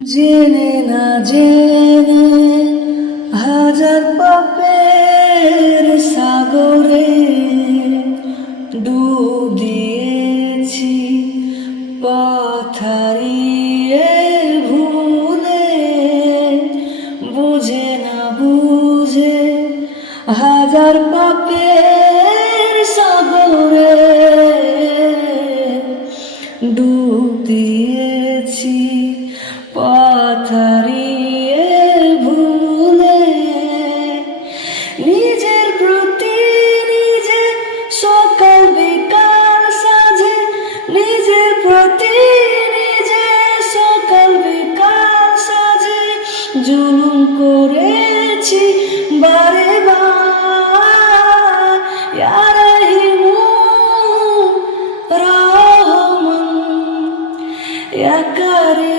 জেনে না জেনে হাজার পাপের সাগরে ডুব দিয়েছি, পথ হারিয়ে ভুলে, বুঝে না বুঝে হাজার পাপের সাগরে ডুব দিয়েছি, পথ হারিয়ে ভুলে। নিজের প্রতি নিজে সকাল বিকাল সাজে, নিজের প্রতি নিজে সকাল বিকাল সাজে জুলুম করেছি বারে বার। ইয়া রহিমু রহমান, ইয়া কারিম